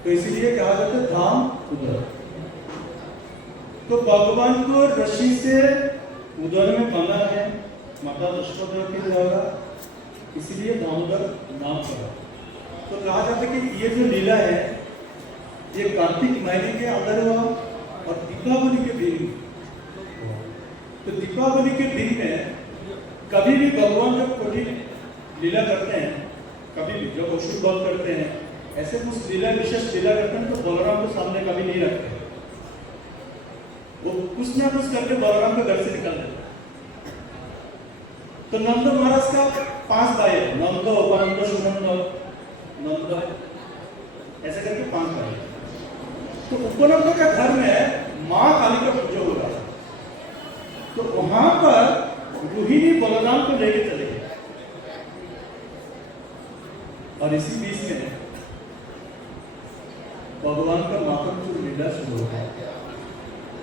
तो इसीलिए कहा जाता है धाम उधर। तो भगवान को रस्सी से उधर में बंधा है माता दशरथ के द्वारा, इसीलिए दामोदर नाम पड़ा। तो कहा जाता है कि ये जो लीला है ये कार्तिक महीने के अंदर हुआ और दीपावली के दिन। तो दीपावली के दिन में कभी भी भगवान जब कोई लीला करते हैं, कभी भी जब असुर वध करते हैं, ऐसे कुछ लीला विशेष लीला करते हैं, तो बलराम को सामने कभी नहीं रखते। वो कुछ ना कुछ करके बलराम को घर से निकाल देते। तो नंद महाराज का 5 भाई है, नंद, उपनंद, सुनंद, नंद, ऐसे करके 5 भाई। तो उपनंद का घर में मां काली का पूजा हो रहा है। तो वहां पर रोहिणी बलराम को लेके चले गए और इसी बीच में भगवान का मातम की लीला शुरू हो गया।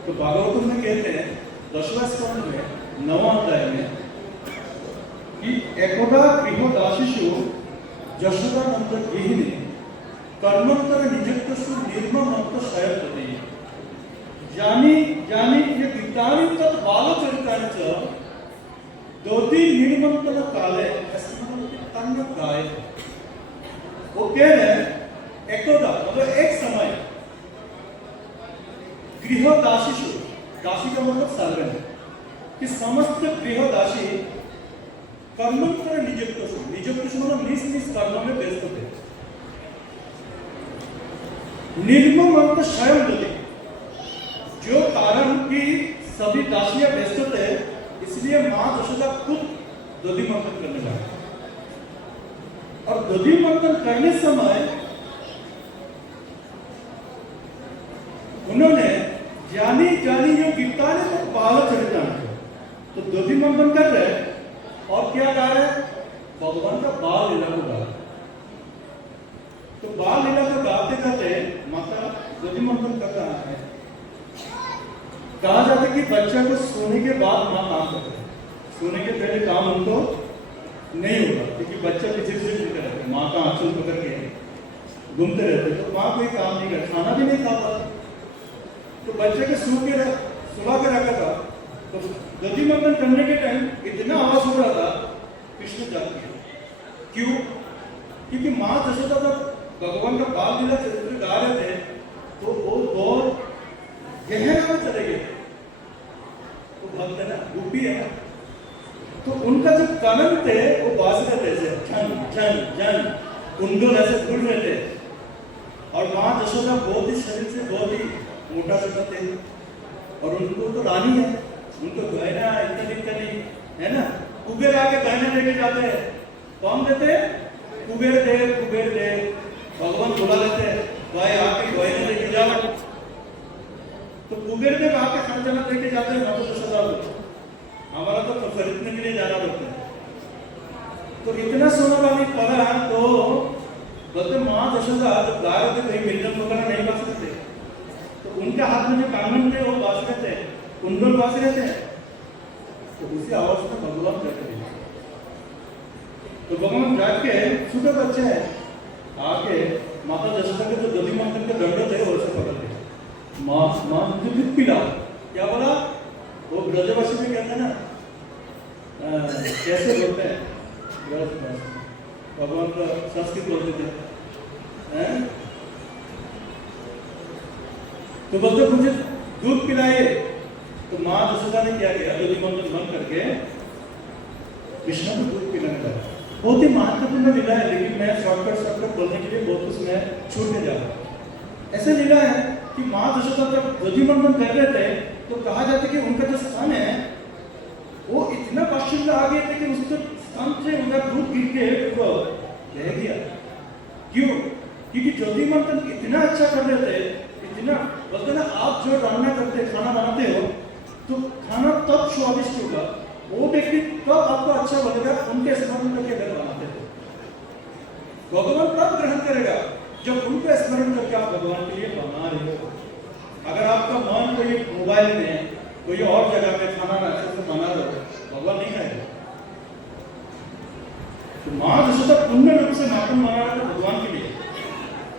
तो भागवतम में कहते हैं 10वां स्कंद में 9वां अध्याय में कि एकदा गृहदासीषु यशोदानंद गृहिणी कर्मंतर निजुक्तसु निर्ममंत शयपति जानी जानी ये विद्यानित बालचरितांच दोति निर्मंतन काले तन्न गाय। वो कह रहे एकदा मतलब एक समय गृहदासीषु, दासी का मतलब सर्वेंट, कि समस्त गृहदासी कर्मंतर निजुक्तसु, निजुक्तसु मतलब निज निज कर्म में व्यस्त थे। निर्ममंत स्वयं जो कारण कि सभी दासियां व्यस्त थे, इसलिए मां यशोदा खुद दधि मंथन करने लगे। और दधि मंथन करने समय उन्होंने जानी जानी जो गीता ने तो बाल चरित्र, तो दधि मंथन कर रहे और क्या गा रहे, भगवान का बाल लीला को गा रहे। तो बाल लीला को गाते गाते माता दधि मंथन कर रहा है। कहा जाता है कि बच्चा को सोने के बाद मां काम करते हैं, सोने के पहले काम उनको नहीं होगा, क्योंकि बच्चा पीछे से घूमते रहते, माँ का आंचल पकड़ के घूमते रहते, तो माँ कोई काम नहीं कर, खाना भी नहीं खा पाती। तो बच्चे के सुला के रखा था। तो दधि मंथन करने के टाइम इतना आवाज हो रहा था, कृष्ण जाग गया। क्यों? क्योंकि माँ यशोदा जब भगवान का बाल लीला चरित्र गा रहे थे, तो वो बहुत गहरा में चले गए। तो भक्त है ना, गोपी है ना, तो उनका जो कानन थे वो बाज रहे थे, झन झन झन, कुंडल ऐसे घूम रहे थे। और माँ यशोदा बहुत ही शरीर से बहुत ही मोटा सोटा थे, और उनको तो रानी है, उनको गहना इतना है ना। कुबेर आके गहना लेके जाते हैं, कौन देते? कुबेर दे, भगवान बुला लेते हैं, भाई आके गहना लेके जाओ। तो कुबेर देव आके खजाना लेके जाते हैं माता यशोदा को, हमारा तो खरीदने के लिए जाना पड़ता है। तो इतना सोना वाली पड़ा, तो बोलते माँ यशोदा जब गा रहे थे कहीं मिर्जम वगैरह नहीं बच सकते, तो उनके हाथ में जो कानून थे वो बाज रहे थे, कुंडल बाज रहे थे। तो उसी आवाज में भगवान जाके दिया। तो भगवान जाके छोटे बच्चे हैं आके माता यशोदा के जो दधि मंथन के दंड थे वो से पकड़ लिया। माँ मुझे दूध पिला, क्या बोला? वो ब्रजवासी में कहते हैं ना, कैसे बोलते हैं भगवान का संस्कृत बोलते थे, तो बोलते मुझे दूध पिलाइए। तो माँ यशोदा ने क्या किया, दधि मंथन बंद करके कृष्ण को दूध पिलाने लगा। बहुत ही महत्वपूर्ण लीला है, लेकिन मैं शॉर्टकट बोलने के लिए बहुत कुछ मैं छूटने जा रहा हूँ। ऐसा लीला है कि माँ यशोदा जब दधि मंथन कर रहे थे, तो कहा जाता है कि उनका जो स्थान है वो इतना पश्चिम में आ गया था कि उसके स्थान से उधर दूध गिर के वो रह गया। क्यों? क्योंकि दधि मंथन इतना अच्छा कर रहे थे, इतना बोलते ना, आप जो रान्ना करते खाना बनाते हो, तो खाना तब स्वादिष्ट होगा, वो व्यक्ति तब आपको अच्छा लगेगा उनके स्मरण करके अगर बनाते हो। भगवान तब ग्रहण करेगा जब उनको स्मरण करके आप भगवान के लिए बना रहे हो। अगर आपका मन कोई मोबाइल में कोई और जगह पे खाना अच्छे से बना रहे हो, भगवान नहीं खाएगा। तो माँ यशोदा पूर्ण रूप से नाटक बना रहे थे भगवान के लिए,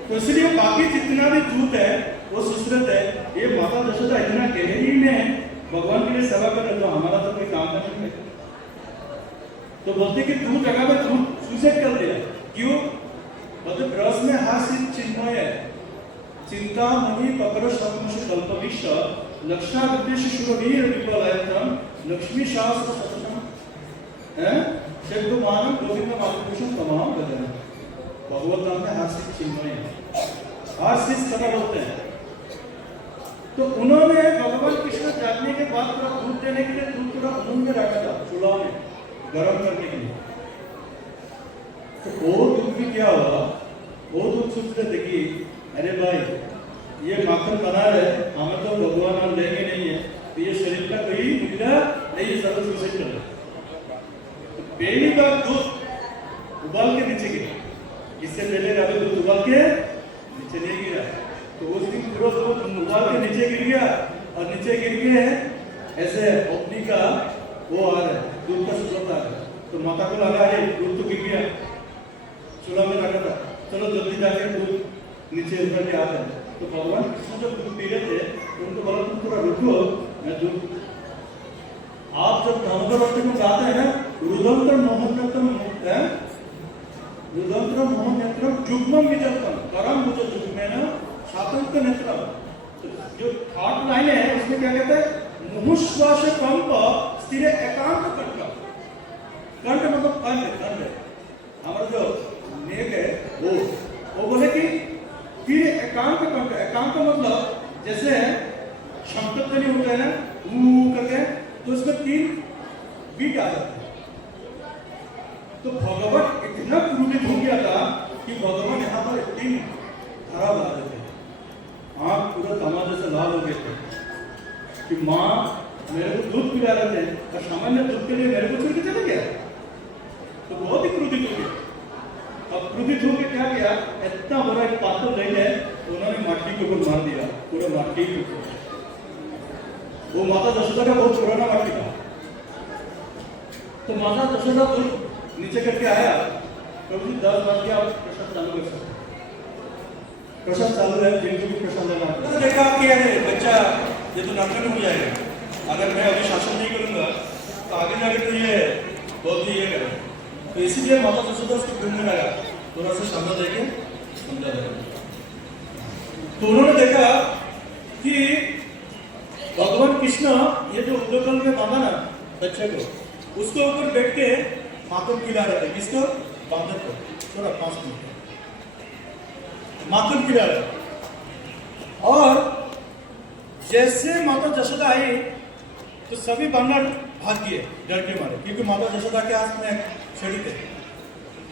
तो इसलिए बाकी जितना भी दूत है वो सुश्रुत है, ये माता यशोदा इतना गहरी में भगवान के लिए सेवा कर रहे, तो हमारा तो कोई काम नहीं है। तो बोलते कि तू जगह पे तू सुसाइड कर दिया, क्यों? बोलते ब्रस में हर चीज चिन्मय है, चिंता मणि पकड़ शब्द कल्पविश लक्षा विद्वेश शुभवीर विपलायतम लक्ष्मी शास्त्र सततम है शब्द मानव गोविंद मातृभूषण तमाम बदन। भगवत नाम में हर चीज चिन्मय है, हर चीज प्रकट होते हैं। तो उन्होंने भगवान कृष्ण जागने के बाद थोड़ा दूध देने के लिए दूध थोड़ा अमूल में रखा था, चूल्हा में गर्म करने के लिए। तो वो दूध भी क्या हुआ, वो दूध सोच रहे थे कि अरे भाई ये माखन बना रहे, हमें तो भगवान हम देंगे नहीं है, तो ये शरीर का कोई मुद्दा नहीं, सर्व सुसाइड कर रहे। तो पहली बार दूध उबाल के नीचे गिरा, इससे पहले का दूध उबाल के नीचे नहीं गिरा। तो उस दिन पूरा दूध उबाल के नीचे गिर गया, और नीचे गिर के ऐसे ओपनी का वो आ रहा है, दूध का सुगंध आ रहा है। तो माता को लगा अरे दूध तो गिर गया, चूल्हा में रखा था, चलो जल्दी जाके दूध नीचे उतर के आ रहे हैं। तो भगवान कृष्ण जब दूध पी रहे थे, तो उनको बोला तुम थोड़ा रुको, मैं दूध। आप जब दामोदर अष्टकम गाते हैं ना, रुदंत्र मोहनतम है, रुदंत्र मोहनत्रम जुग्मम विजयतम करम मुझे जुग्मेन छातंक नेत्रम। जो थर्ड लाइन है उसमें क्या कहते हैं, मुहुश्वास कंप स्थिर एकांत कंठ। कंठ मतलब कंठ हमारा जो नेक है वो बोले कि फिर एकांत कंठ। एकांत मतलब जैसे शंकर ध्वनि होता है ना, ऊ करके, तो उसमें 3 बीट आ जाते हैं। तो भगवान इतना क्रोधित हो गया था कि भगवान यहाँ पर 3 धारा बना देते हैं। आँख पूरा तमाचे से लाल हो गए थे कि माँ मेरे को दूध पिला रहे थे और सामान्य दूध के लिए मेरे को छोड़ के चले गया। तो बहुत ही क्रोधित हो गया। अब क्रोधित होकर क्या किया, इतना बड़ा एक पात्र ले गए, उन्होंने माटी के ऊपर मार दिया, पूरा माटी के ऊपर। वो माता दशरथा का बहुत पुराना माटी था। तो माता दशरथा दूध नीचे करके आया, प्रभु 10 बार किया, प्रसाद चालू कर सकते, प्रसाद चालू है, जिनको भी प्रसाद लेना है। तो देखा कि अरे बच्चा ये तो नर्तन हो जाएगा, अगर मैं अभी शासन नहीं करूंगा तो आगे जाके तो ये बहुत ही ये करें। तो इसीलिए माता दशरथा उसको घूमने लगा, थोड़ा सा सामने देके समझा देगा। तो उन्होंने देखा कि भगवान कृष्ण ये जो उद्योगल में बांधा ना बच्चे को, उसके ऊपर बैठ के माखन खिला रहे थे। किसको? बांधर को। थोड़ा 5 मिनट माखन खिला रहे। और जैसे माता जशोदा आई तो सभी बानर भाग गए डर के मारे, क्योंकि माता जशोदा के हाथ में छड़ी थे,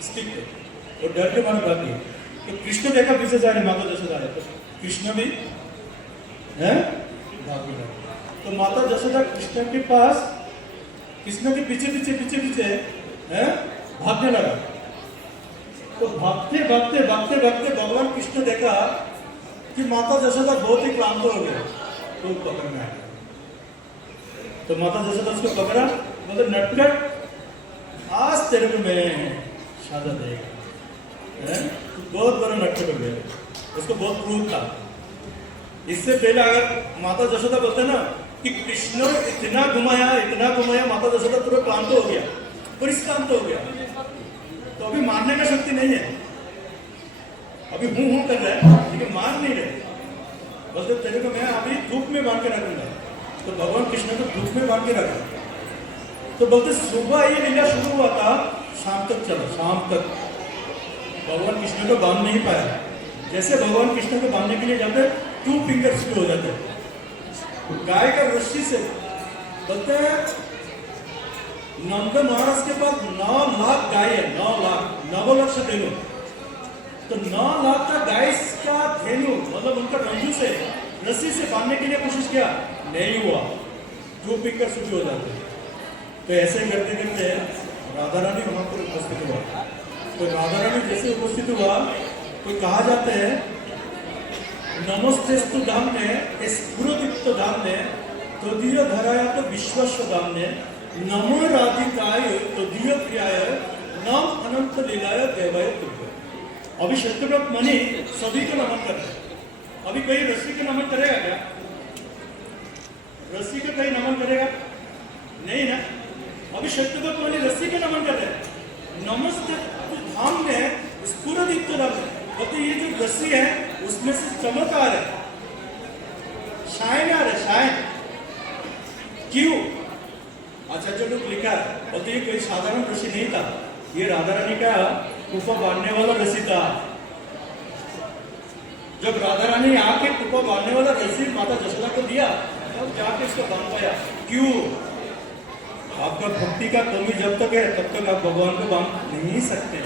स्टिक थे, और डर के मारे भाग गए। तो कृष्ण देखा पीछे जा रहे माता जशोदा आए, तो कृष्ण भी है भाग गया। तो माता जशोदा कृष्ण के पास, कृष्ण के पीछे पीछे पीछे पीछे है भागने लगा। तो भागते भागते भागते भागते भगवान कृष्ण देखा कि माता जशोदा बहुत ही क्लांत हो गया, तो पकड़ना है। तो माता जशोदा उसको पकड़ा, मतलब नटखट, आज तेरे को मैं साजा देगा। तो बहुत बड़ा नटखट हो गया, उसको बहुत क्रूर था। इससे पहले अगर माता जशोदा बोलते ना कि कृष्ण इतना घुमाया, माता जशोदा पूरा क्लांत हो गया, परिश्रांत हो गया। तो अभी मारने का शक्ति नहीं है, अभी हूं कर रहा है, लेकिन मार नहीं रहे। बोलते तेरे को मैं अभी धूप में बांध के रखूंगा। तो भगवान कृष्ण को धूप में बांध के रखा। तो बोलते सुबह ये लीला शुरू हुआ था, शाम तक चला, शाम तक भगवान कृष्ण को बांध नहीं पाया। जैसे भगवान कृष्ण को बांधने के लिए जाते 2 फिंगर शुरू हो जाते, गाय का रस्सी से। बोलते हैं नंद महाराज के पास 9 लाख गाय है, 9 लाख, 9 लाख से धेनु। तो 9 लाख का गाय का धेनु, मतलब उनका रंजू से रस्सी से बांधने के लिए कोशिश किया, नहीं हुआ, 2 फिंगर शुरू हो जाते। तो ऐसे करते करते राधा रानी वहां पर उपस्थित हुआ। तो राधा रानी जैसे उपस्थित हुआ तो कहा जाते हैं नमस्तेस्तु धाम ने, स्फुरदीप्त धाम ने, तदीय धराया तो विश्वस्व धाम ने, नमो राधिकाय तदीय प्रियाय, नाम अनंत लीलाय देवाय तुभ्य। अभी शत्रुघ्न मणि सभी को नमन कर रहे। अभी कोई रस्सी को नमन करेगा क्या? रस्सी को कोई नमन करेगा नहीं ना। अभी शत्रुघ्न मणि रस्सी को नमन कर रहे। नमस्ते धाम में स्फुरदीप्त धाम में, तो ये जो रस्सी है उसमें से चमक आ रहा है, शाइन आ रहा है, शाइन। क्यों? अच्छा जो लोग लिखा है, तो ये कोई साधारण रस्सी नहीं था, ये राधा रानी का कुफा बांधने वाला रस्सी था। जब राधा रानी आके कुफा बांधने वाला रस्सी माता जशोदा को दिया, तब जाके इसको बांध पाया। क्यों? आपका भक्ति का कमी जब तक है तब तक आप भगवान को बांध नहीं सकते।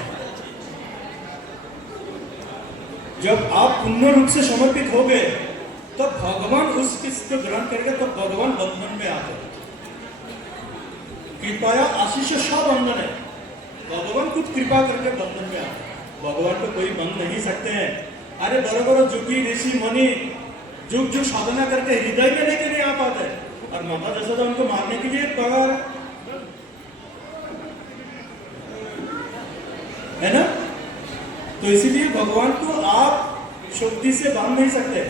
जब आप पूर्ण रूप से समर्पित हो गए तब भगवान उस किसको ग्रहण करेगा, तब भगवान बंधन में आते हैं। कृपया आशीष सब बंधन है, भगवान खुद कृपा करके बंधन में आते हैं। भगवान को कोई बंध नहीं सकते हैं। अरे बड़े बड़े जोगी ऋषि मुनि जुग जुग साधना करके हृदय में लेके नहीं आ पाते, और माता जशोदा उनको मारने के लिए पगार है ना। तो इसीलिए भगवान को आप शक्ति से बांध नहीं सकते।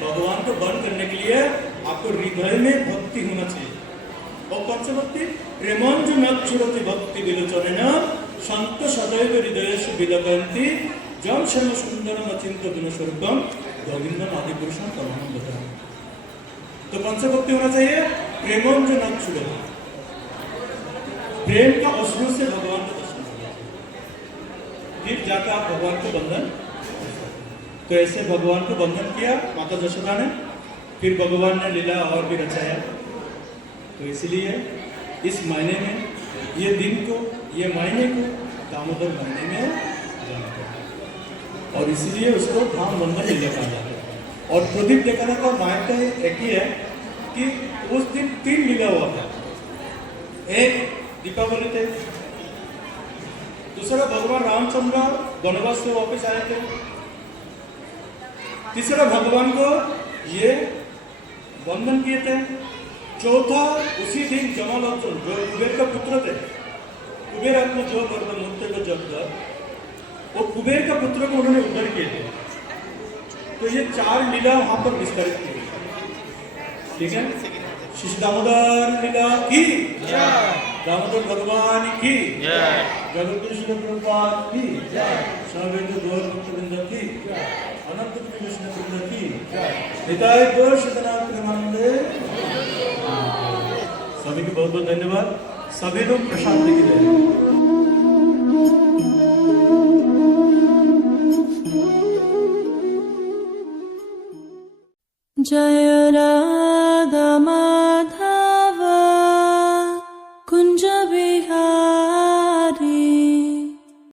भगवान को बंद करने के लिए आपको हृदय में भक्ति होना चाहिए। और कौन सी भक्ति? प्रेमंज नक्षुरति भक्ति विलोचनेन संत सदैव हृदयेषु विलपन्ति जम श्याम सुंदरम अचिंत्य गुणस्वरूपम गोविंदम आदि पुरुषम तमहं भजामि। तो कौन सा भक्ति होना चाहिए? प्रेमंज नक्षुरति, प्रेम का अश्रु से भगवान को दर्शन करना, फिर जाकर आप भगवान को बंधन। तो ऐसे भगवान को बंधन किया माता जशोदा ने। फिर भगवान ने लीला और भी रचाया। तो इसलिए इस महीने में ये दिन को, ये महीने को दामोदर महीने में जानते हैं और इसलिए उसको धाम बंधन लीला कहा जाता है। और प्रदीप दिखाने का महत्व एक ही है कि उस दिन 3 लीला हुआ था। एक दीपावली थे, दूसरा भगवान रामचंद्र वनवास से वापस आए थे, तीसरा भगवान को ये वंदन किए थे, चौथा उसी दिन जमालौचन जो कुबेर का पुत्र थे, कुबेर अपने जो करता मूर्ति को जब कर वो कुबेर का पुत्र को उन्होंने उद्धार किए थे। तो ये 4 लीला वहां पर विस्तारित की गई। ठीक है, श्री दामोदर लीला की, दामोदर भगवान की, जगत श्री प्रभुपाद की, स्वामी गौर भक्तवृंद की, अनंत कृष्ण वृंद की, निताय गौर शतनाथ प्रेमानंदे। सभी को बहुत बहुत धन्यवाद। सभी लोग प्रशांत की जय। जय